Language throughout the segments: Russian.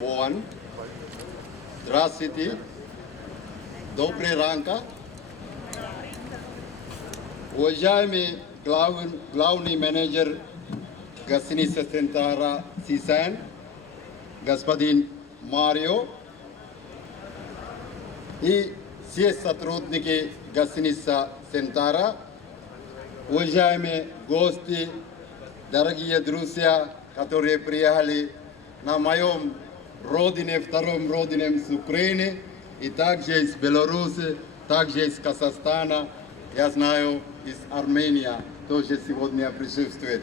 Вон. Здравствуйте. Добрый ранка. Уважаемый главный менеджер гостиницы Сентара Сисан, господин Марио и все сотрудники гостиницы Сентара, уважаемые гости, дорогие друзья, которые приехали на моем родине, втором родине с Украины, и также из Беларуси, также из Казахстана, я знаю, из Армении тоже сегодня присутствует.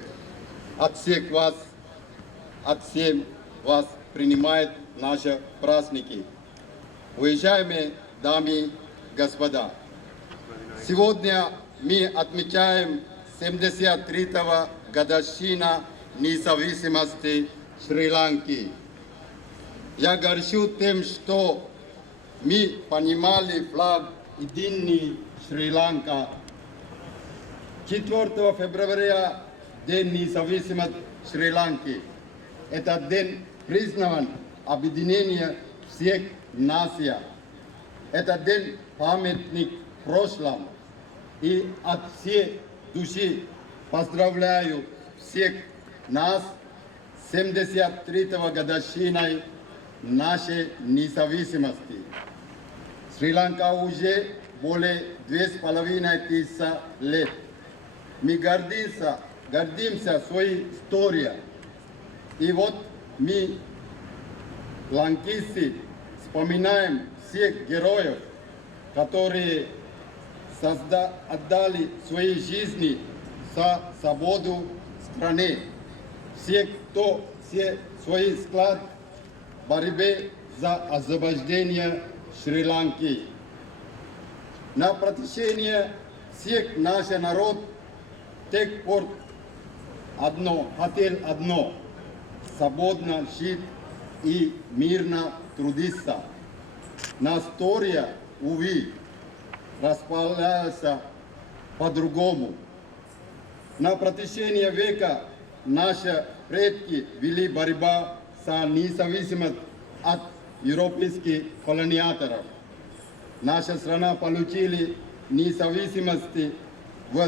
От всех вас принимают наши праздники. Уважаемые дамы и господа, сегодня мы отмечаем 73-го годовщина независимости Шри-Ланки. Я горжусь тем, что мы понимали флаг единый Шри-Ланка. 4 февраля День независимости Шри-Ланки. Этот день признан объединением всех наций. Этот день памятник прошлому. И от всей души поздравляю всех нас с 73-го годовщиной нашей независимости. Шри-Ланка уже более 2500 лет. Мы гордимся своей историей. И вот мы, ланкийцы, вспоминаем всех героев, которые отдали свои жизни за свободу страны. Все, кто свой вклад в борьбе за освобождение Шри-Ланки. На протяжении всех наш народ тех пор хотел одно – свободно жить и мирно трудиться. Но история, увы, распалялась по-другому. На протяжении века наши предки вели борьбу за независимость от европейских колонизаторов. Наша страна получила независимость в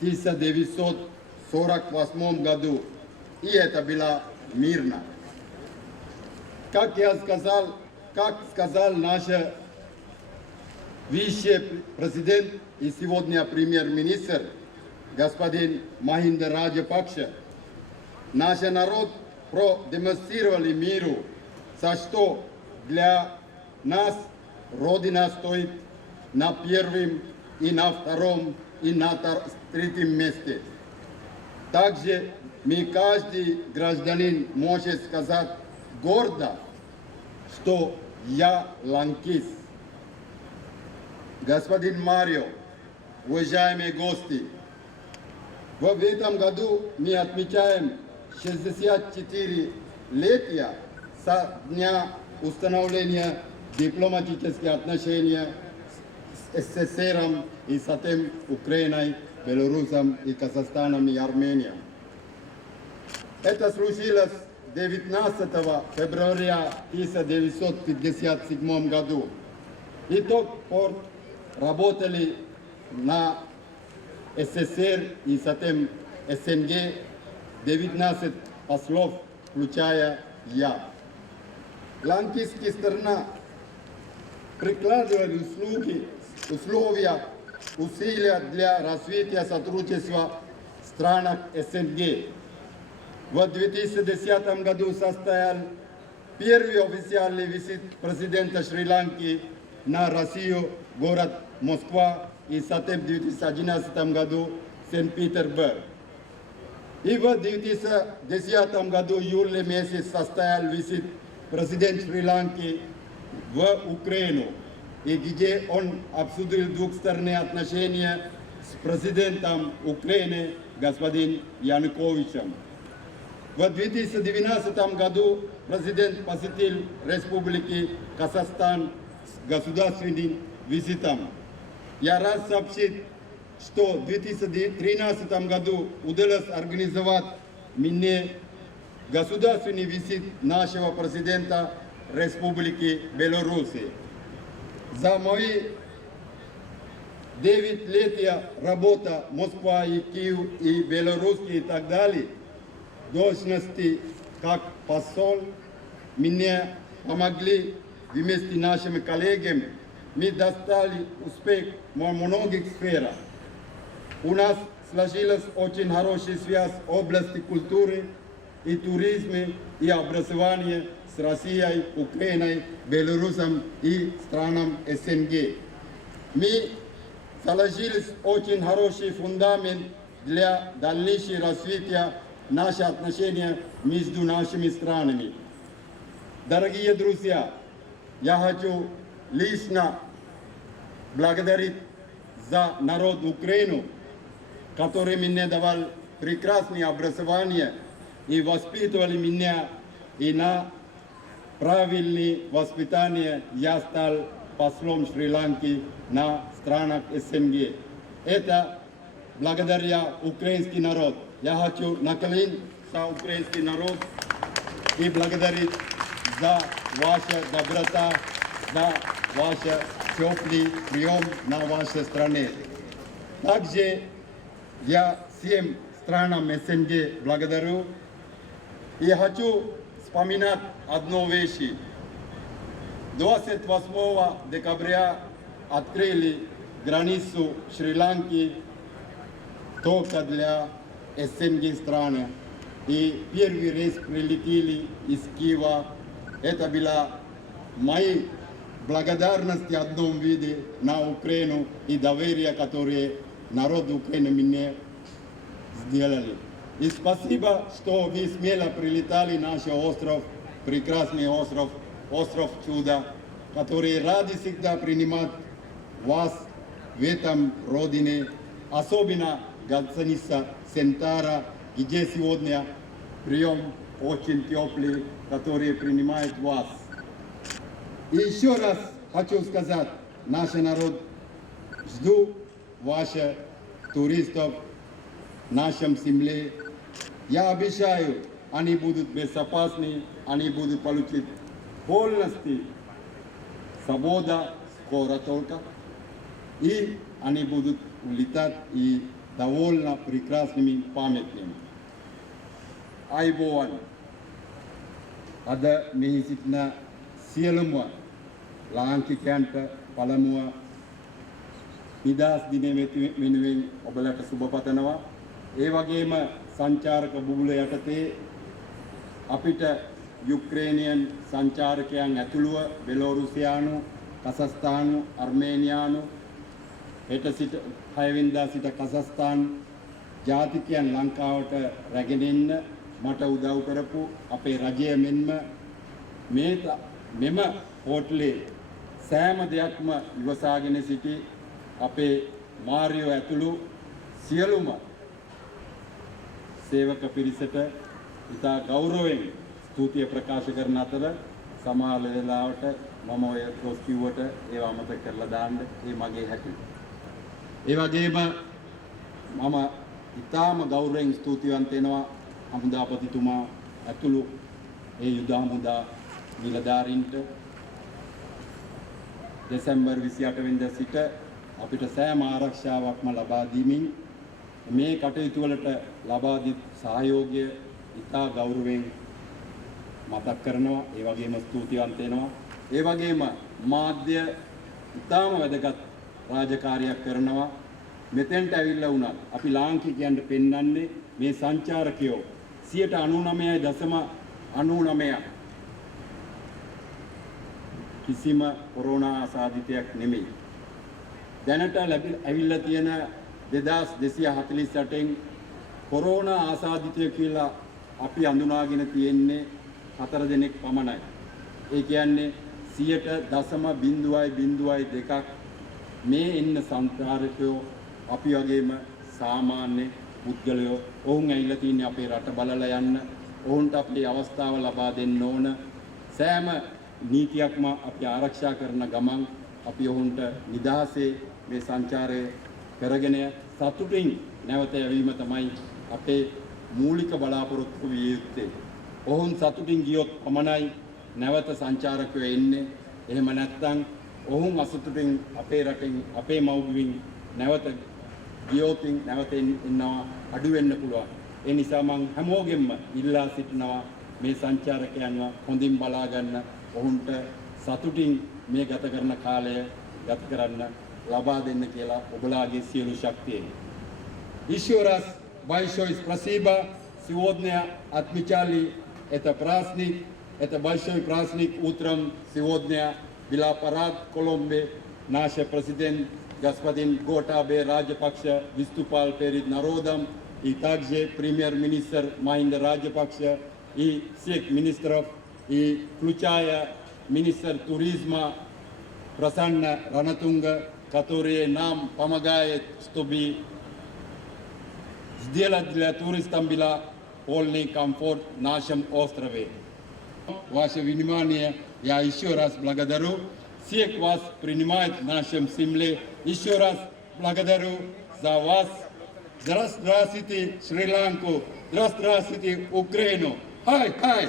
1948 году, и это было мирно. Как сказал наш вице-президент и сегодня премьер-министр господин Махинда Раджапакса, наш народ продемонстрировали миру, за что для нас Родина стоит на первом и на втором и на третьем месте. Также каждый гражданин может сказать гордо, что я ланкист. Господин Марио, уважаемые гости, в этом году мы отмечаем 64-летия со дня установления дипломатических отношений с СССР и затем Украиной, Беларусью и Казахстаном и Арменией. Это случилось 19 февраля 1957 году. И до пор работали на СССР и затем СНГ 19 послов, включая я. Ланкийская сторона прикладывала усилия для развития сотрудничества в странах СНГ. В 2010 году состоял первый официальный визит президента Шри-Ланки на Россию, город Москва, и затем в 2011 году Санкт-Петербург. И в 2010 году, в июле месяц, состоял визит президента Шри-Ланки в Украину, и где он обсудил двухсторонние отношения с президентом Украины господином Януковичем. В 2012 году президент посетил Республику Казахстан с государственным визитом. Я рад сообщить, что в 2013 году удалось организовать мне государственный визит нашего президента Республики Беларуси. За мои 9 лет работа Москва и Киев и Беларусь и так далее, должности как посол, мне помогли вместе с нашими коллегами, мы достали успех в многих сферах. У нас сложилась очень хорошая связь в области культуры и туризма и образования с Россией, Украиной, Беларусью и странами СНГ. Мы заложили очень хороший фундамент для дальнейшего развития наших отношений между нашими странами. Дорогие друзья, я хочу лично благодарить за народ Украины, который мне давал прекрасное образование и воспитывали меня, и на правильное воспитание я стал послом Шри-Ланки на странах СНГ. Это благодаря украинский народ. Я хочу наклониться украинский народ и благодарить за вашу доброту, за ваш теплый прием на вашей стране. Также я всем странам СНГ благодарю и хочу вспоминать одну вещь. 28 декабря открыли границу Шри-Ланки только для СНГ страны. И первый рейс прилетели из Киева. Это была моя благодарность в одном виде на Украину и доверие, которое народ Украины мне сделали. И спасибо, что вы смело прилетали на наш остров, прекрасный остров, остров чуда, который рады всегда принимать вас в этом родине, особенно гостиница Сентара, где сегодня прием очень теплый, который принимает вас. И еще раз хочу сказать, наш народ жду ваших туристов в нашем земле. Я обещаю, они будут безопасны, они будут получить полностью свобода скоро только, и они будут улетать и довольно прекрасными памятниками. Айбован, ada mehisitna sielumwa ලාංකිකයන්ට පළමුව නිදහස් දිනය වෙනුවෙන් ඔබලට සුබ පතනවා. ඒ වගේම සංචාරක බුබුල යටතේ අපිට යුක්‍රේනියන් සංචාරකයන් ඇතුළුව බෙලෝරුසියානු, කසස්ථානු, අර්මේනියානු හෙට සිට 6 වෙනිදා සිට කසස්ථාන් ජාතිකයන් ලංකාවට රැගෙන එන්න මට උදව් කරපු අපේ රජය මෙන්ම මෙම හෝටලේ සෑම දෙයක්ම ඉවසාගෙන සිටි අපේ මාරියෝ ඇතුළු සියලුම සේවක පිරිසට ඉතා ගෞරවයෙන් ස්තුතිය ප්‍රකාශ කරන අතර සමහර වෙලාවට මම ඔය ක්‍රොස් කිව්වට ඒව අමතක කරලා දාන්න ඒ මගේ හැටි. ඒ වගේම මම ඉතාම ගෞරවයෙන් ස්තුතිවන්ත වෙනවා හමුදාපතිතුමා ඇතුළු ඒ යුද හමුදා නිලධාරීන්ට දෙසැම්බර් 28 වෙනිදා සිට අපිට සෑම ආරක්ෂාවක්ම ලබා දීමින් මේ කටයුතු වලට ලබා දී සහයෝගය ඉතා ගෞරවයෙන් මතක් කරනවා. ඒ වගේම ස්තුතිවන්ත වෙනවා. ඒ වගේම මාධ්‍ය ඉතාම වැදගත් රාජකාරියක් කරනවා. මෙතෙන්ට ඇවිල්ලා වුණත් අපි ලාංකිකයන්ට පෙන්වන්නේ මේ සංචාරකයෝ 99.99 කිසිම කොරෝනා ආසාදිතයක් නෙමෙයි. දැනට ඇවිල්ලා තියෙන 2248න් කොරෝනා ආසාදිතය කියලා අපි අඳුනාගෙන තියෙන්නේ 4 දෙනෙක් පමණයි. ඒ කියන්නේ 0.002ක් මේ එන්න සංචාරකයෝ අපි වගේම සාමාන්‍ය පුද්ගලයෝ. ඔවුන් ඇවිල්ලා තින්නේ අපේ රට බලලා යන්න. ඔවුන්ට අපේ අවස්ථාව ලබා දෙන්න ඕන. සෑම නීතියක්ම අපි ආරක්ෂා කරන ගමන් අපි ඔවුන්ට නිදහසේ මේ සංචාරය කරගෙන සතුටින් නැවත යවීම තමයි අපේ මූලික බලාපොරොත්තු විය යුත්තේ. ඔවුන් සතුටින් ගියොත් පමණයි නැවත සංචාරකයෝ එන්නේ. එහෙම නැත්නම් ඔවුන් අසතුටින් අපේ රටින් අපේ මව්බිමින් නැවත ගියොත් නැවත එනවා අඩු වෙන්න පුළුවන්. ඒ නිසා මම හැමෝගෙම ඉල්ලා සිටිනවා මේ සංචාරකයන්ව හොඳින් බලා ගන්න, ඔවුන්ට සතුටින් මේ ගත කරන කාලය ගත කරන්න ලබා දෙන්න කියලා ඔබලාගේ සියලු ශක්තියෙන්. Еще раз большое спасибо. Сегодня отмечали это праздник. Это большой праздник. Утром сегодня был парад в Колумбии. Наш президент господин Готабе Раджапакса выступал перед народом. И также премьер-министр Махинда Раджапакса и всех министров, и включая министр туризма Прасанна Ранатунга, которые нам помогают, чтобы сделать для туристов было полный комфорт в нашем острове. Ваше внимание я еще раз благодарю. Всех вас принимает в нашем земле. Еще раз благодарю за вас. Здравствуйте, Шри-Ланку! Здравствуйте, Украину! Хай, хай!